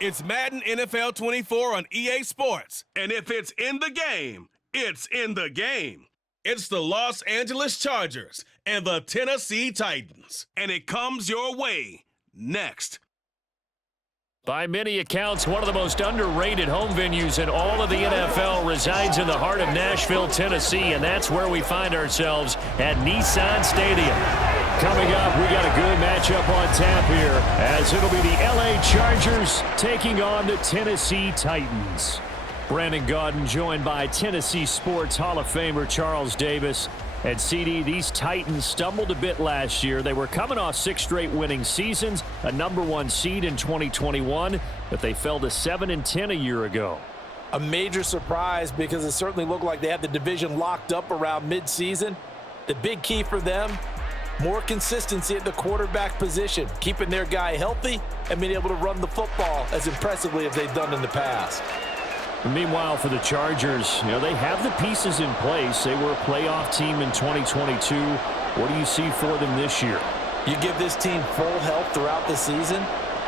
It's Madden NFL 24 on EA Sports. And if it's in the game, it's in the game. It's the Los Angeles Chargers and the Tennessee Titans. And it comes your way next. By many accounts, one of the most underrated home venues in all of the NFL resides in the heart of Nashville, Tennessee, and that's where we find ourselves at Nissan Stadium. Coming up, we got a good matchup on tap here, as it'll be the LA Chargers taking on the Tennessee Titans. Brandon Gaudin joined by Tennessee Sports Hall of Famer Charles Davis. And CD, these Titans stumbled a bit last year. They were coming off 6 straight winning seasons, a #1 seed in 2021, but they fell to 7-10 a year ago. A major surprise because it certainly looked like they had the division locked up around mid-season. The big key for them, more consistency at the quarterback position, keeping their guy healthy and being able to run the football as impressively as they've done in the past. Meanwhile, for the Chargers, they have the pieces in place. They were a playoff team in 2022. What do you see for them this year? You give this team full health throughout the season,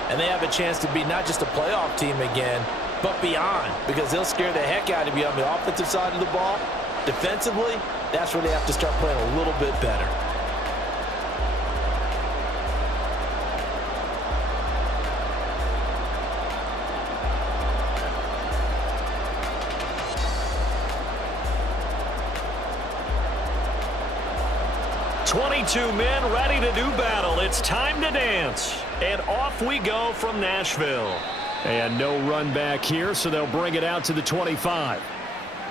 and they have a chance to be not just a playoff team again, but beyond, because they'll scare the heck out of you on the offensive side of the ball. Defensively, that's where they have to start playing a little bit better. Two men ready to do battle. It's time to dance. And off we go from Nashville. And no run back here, so they'll bring it out to the 25.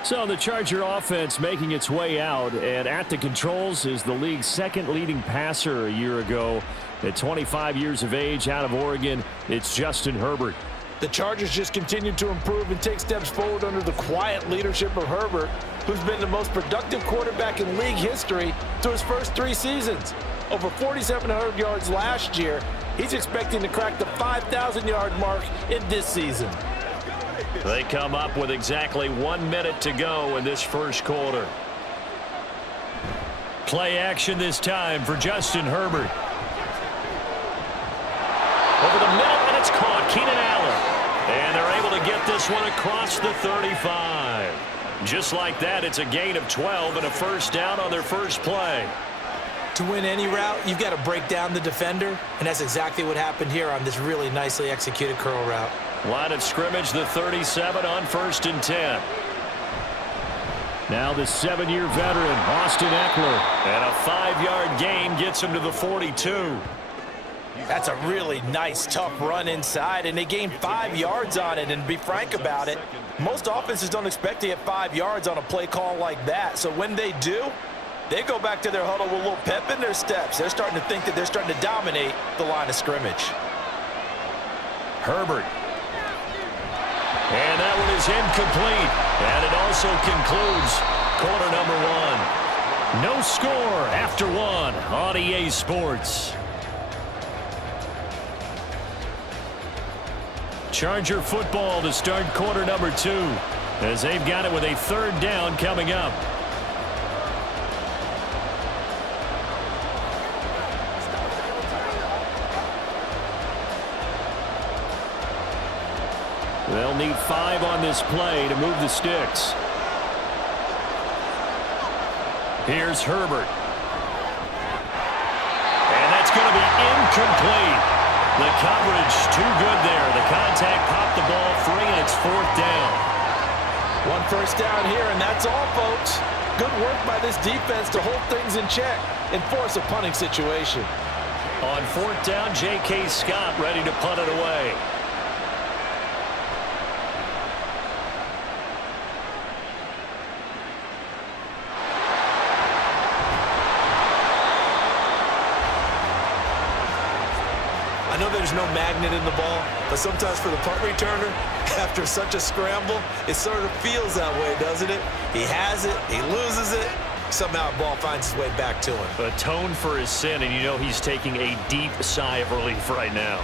So the Charger offense making its way out, and at the controls is the league's second leading passer a year ago. At 25 years of age, out of Oregon, it's Justin Herbert. The Chargers just continue to improve and take steps forward under the quiet leadership of Herbert, who's been the most productive quarterback in league history through his first 3 seasons. Over 4,700 yards last year. He's expecting to crack the 5,000-yard mark in this season. They come up with exactly 1 minute to go in this first quarter. Play action this time for Justin Herbert. Over the middle, and it's caught. Keenan Allen. And they're able to get this one across the 35. Just like that, it's a gain of 12 and a first down on their first play. To win any route, you've got to break down the defender, and that's exactly what happened here on this really nicely executed curl route. Line of scrimmage, the 37 on 1st and 10. Now the 7-year veteran, Austin Eckler. And a 5-yard gain gets him to the 42. That's a really nice, tough run inside, and they gained 5 yards on it. And to be frank about it, most offenses don't expect to get 5 yards on a play call like that. So when they do, they go back to their huddle with a little pep in their steps. They're starting to think that they're starting to dominate the line of scrimmage. Herbert. And that one is incomplete. And it also concludes quarter number 1. No score after 1 on EA Sports. Charger football to start quarter number 2, as they've got it with a 3rd down coming up. They'll need 5 on this play to move the sticks. Here's Herbert. And that's going to be incomplete. The coverage too good there. The contact popped the ball free, and it's 4th down. 1 first down here, and that's all, folks. Good work by this defense to hold things in check and force a punting situation. On 4th down, J.K. Scott ready to punt it away. I know there's no magnet in the ball, but sometimes for the punt returner, after such a scramble, it sort of feels that way, doesn't it? He has it, he loses it, somehow the ball finds its way back to him. Atone for his sin, and you know he's taking a deep sigh of relief right now.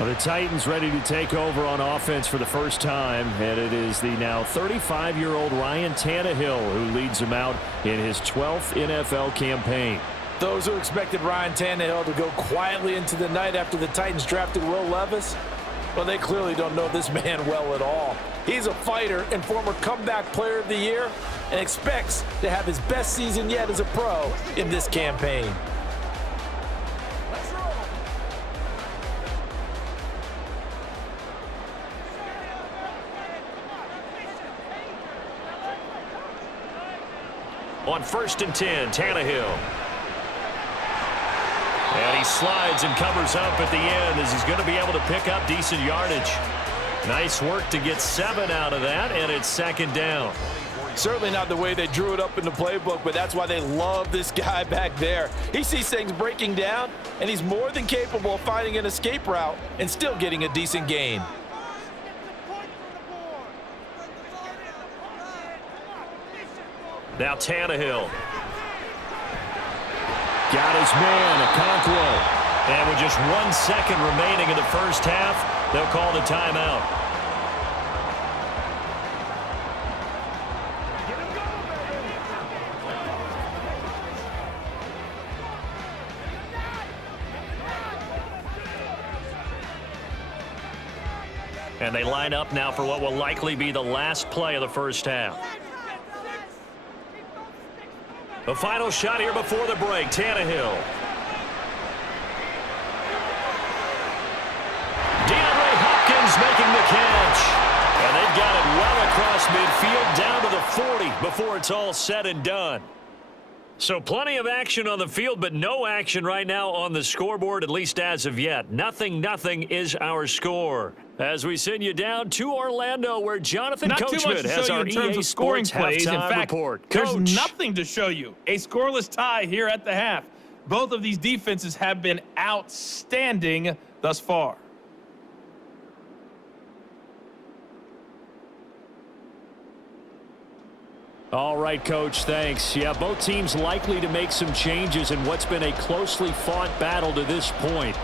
Well, the Titans ready to take over on offense for the first time, and it is the now 35-year-old Ryan Tannehill who leads them out in his 12th NFL campaign. Those who expected Ryan Tannehill to go quietly into the night after the Titans drafted Will Levis, well, they clearly don't know this man well at all. He's a fighter and former comeback player of the year and expects to have his best season yet as a pro in this campaign. On 1st and 10, Tannehill. And he slides and covers up at the end as he's going to be able to pick up decent yardage. Nice work to get 7 out of that, and it's 2nd down. Certainly not the way they drew it up in the playbook, but that's why they love this guy back there. He sees things breaking down, and he's more than capable of finding an escape route and still getting a decent gain. Now Tannehill. Got his man, Okonkwo. And with just 1 second remaining in the first half, they'll call the timeout. And they line up now for what will likely be the last play of the first half. The final shot here before the break, Tannehill. DeAndre Hopkins making the catch. And they've got it well across midfield down to the 40 before it's all said and done. So plenty of action on the field, but no action right now on the scoreboard, at least as of yet. 0-0 is our score. As we send you down to Orlando, where Jonathan Coachman has our EA Sports halftime report. There's Coach. nothing to show you. A scoreless tie here at the half. Both of these defenses have been outstanding thus far. All right, Coach, thanks. Yeah, both teams likely to make some changes in what's been a closely fought battle to this point.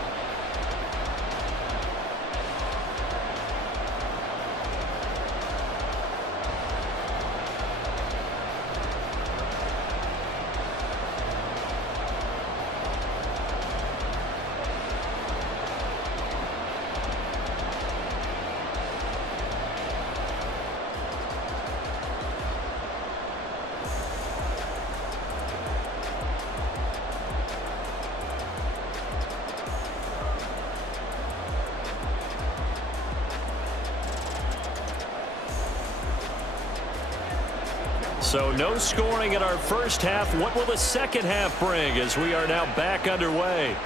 So no scoring in our first half. What will the second half bring as we are now back underway?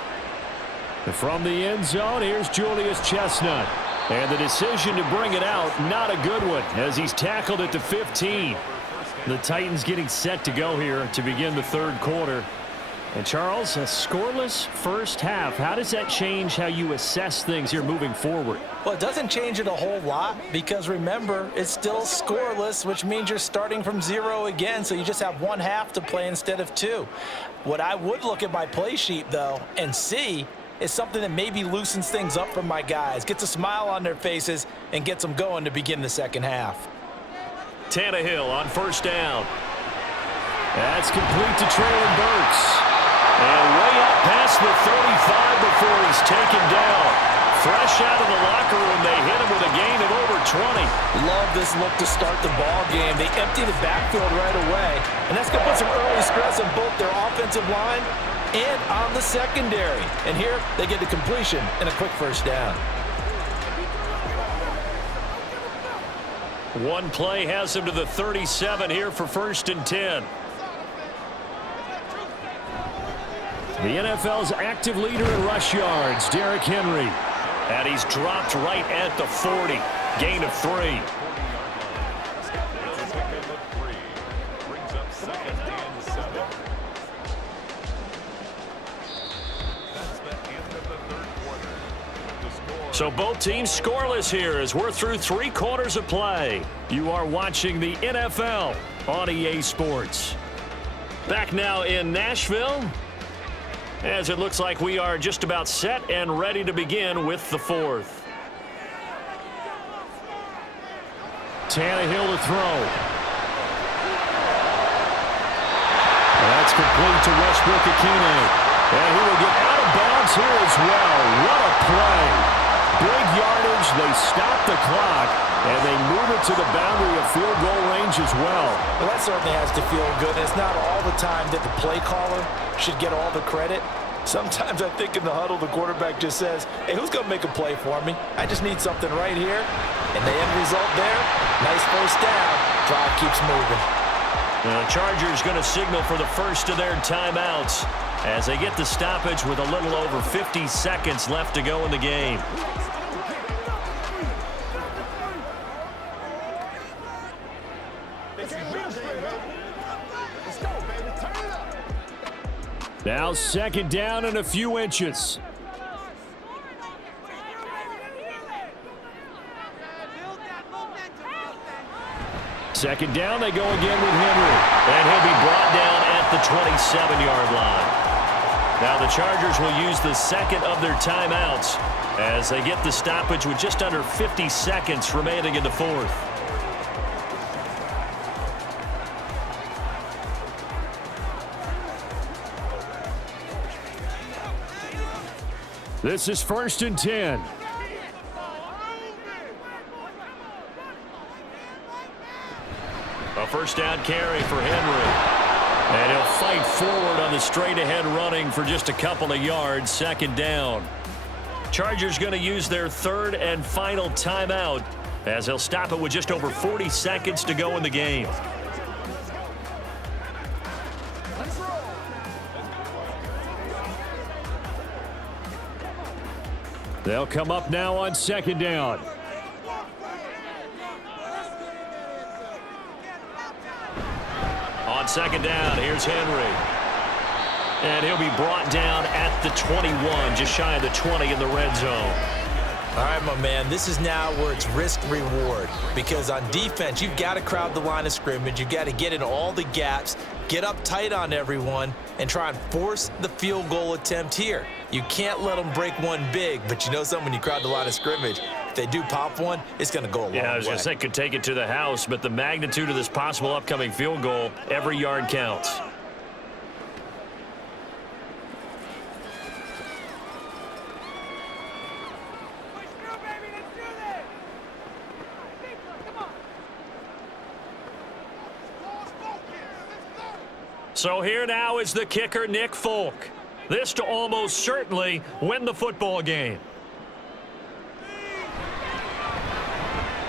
From the end zone, here's Julius Chestnut. And the decision to bring it out, not a good one, as he's tackled at the 15. The Titans getting set to go here to begin the third quarter. And Charles, a scoreless first half. How does that change how you assess things here moving forward? Well, it doesn't change it a whole lot because, remember, it's still scoreless, which means you're starting from 0 again, so you just have 1 half to play instead of 2. What I would look at my play sheet, though, and see is something that maybe loosens things up for my guys, gets a smile on their faces, and gets them going to begin the second half. Tannehill on first down. That's complete to Traylon Burks. And way up past the 35 before he's taken down. Fresh out of the locker room, they hit him with a gain of over 20. Love this look to start the ball game. They empty the backfield right away, and that's going to put some early stress on both their offensive line and on the secondary. And here, they get the completion and a quick first down. One play has him to the 37 here for 1st and 10. The NFL's active leader in rush yards, Derrick Henry. And he's dropped right at the 40. Gain of 3. So both teams scoreless here as we're through 3 quarters of play. You are watching the NFL on EA Sports. Back now in Nashville, as it looks like we are just about set and ready to begin with the 4th. Tannehill to throw. That's complete to Westbrook-Ikhine. And he will get out of bounds here as well. What a play. Big yardage. They stop the clock, and they move it to the boundary of field goal range as well. Well, that certainly has to feel good. And it's not all the time that the play caller should get all the credit. Sometimes I think in the huddle, the quarterback just says, hey, who's going to make a play for me? I just need something right here. And the end result there, nice first down. Drive keeps moving. The Chargers going to signal for the first of their timeouts as they get the stoppage with a little over 50 seconds left to go in the game. Now second down and a few inches. Second down, they go again with Henry. And he'll be brought down at the 27-yard line. Now the Chargers will use the second of their timeouts as they get the stoppage with just under 50 seconds remaining in the fourth. This is 1st and 10. A first down carry for Henry. And he'll fight forward on the straight-ahead running for just a couple of yards. Second down. Chargers going to use their third and final timeout as they'll stop it with just over 40 seconds to go in the game. They'll come up now on second down. On second down, here's Henry. And he'll be brought down at the 21, just shy of the 20 in the red zone. All right, my man, this is now where it's risk-reward. Because on defense, you've got to crowd the line of scrimmage. You've got to get in all the gaps, get up tight on everyone, and try and force the field goal attempt here. You can't let them break one big, but you know something, when you crowd the line of scrimmage, if they do pop one, it's going to go a long way. Yeah, I was going to say could take it to the house, but the magnitude of this possible upcoming field goal, every yard counts. So here now is the kicker, Nick Folk. This to almost certainly win the football game.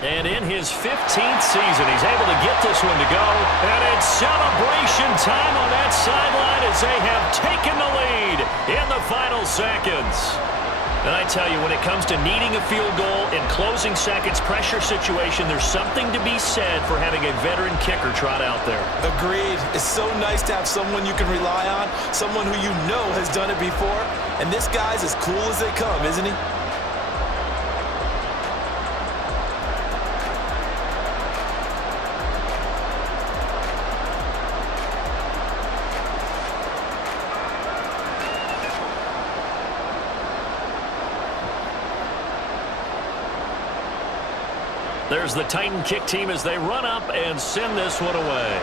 And in his 15th season, he's able to get this one to go. And it's celebration time on that sideline as they have taken the lead in the final seconds. And I tell you, when it comes to needing a field goal in closing seconds, pressure situation, there's something to be said for having a veteran kicker trot out there. Agreed. It's so nice to have someone you can rely on, someone who you know has done it before. And this guy's as cool as they come, isn't he? There's the Titan kick team as they run up and send this one away.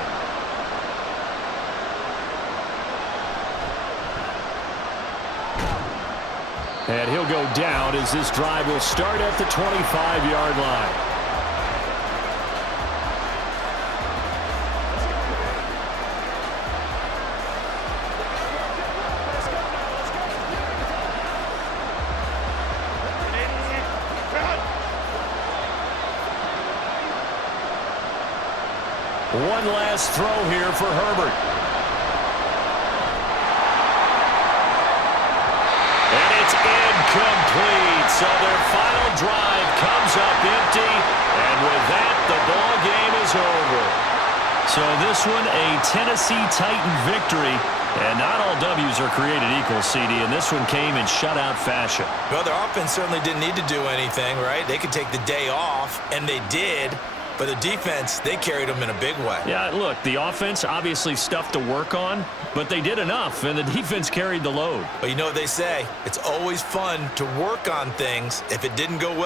And he'll go down as this drive will start at the 25-yard line. One last throw here for Herbert. And it's incomplete. So their final drive comes up empty. And with that, the ball game is over. So this one, a Tennessee Titan victory. And not all W's are created equal, CD, and this one came in shutout fashion. Well, their offense certainly didn't need to do anything, right? They could take the day off, and they did. But the defense, they carried them in a big way. Yeah, look, the offense, obviously stuff to work on, but they did enough, and the defense carried the load. But you know what they say? It's always fun to work on things. If it didn't go well,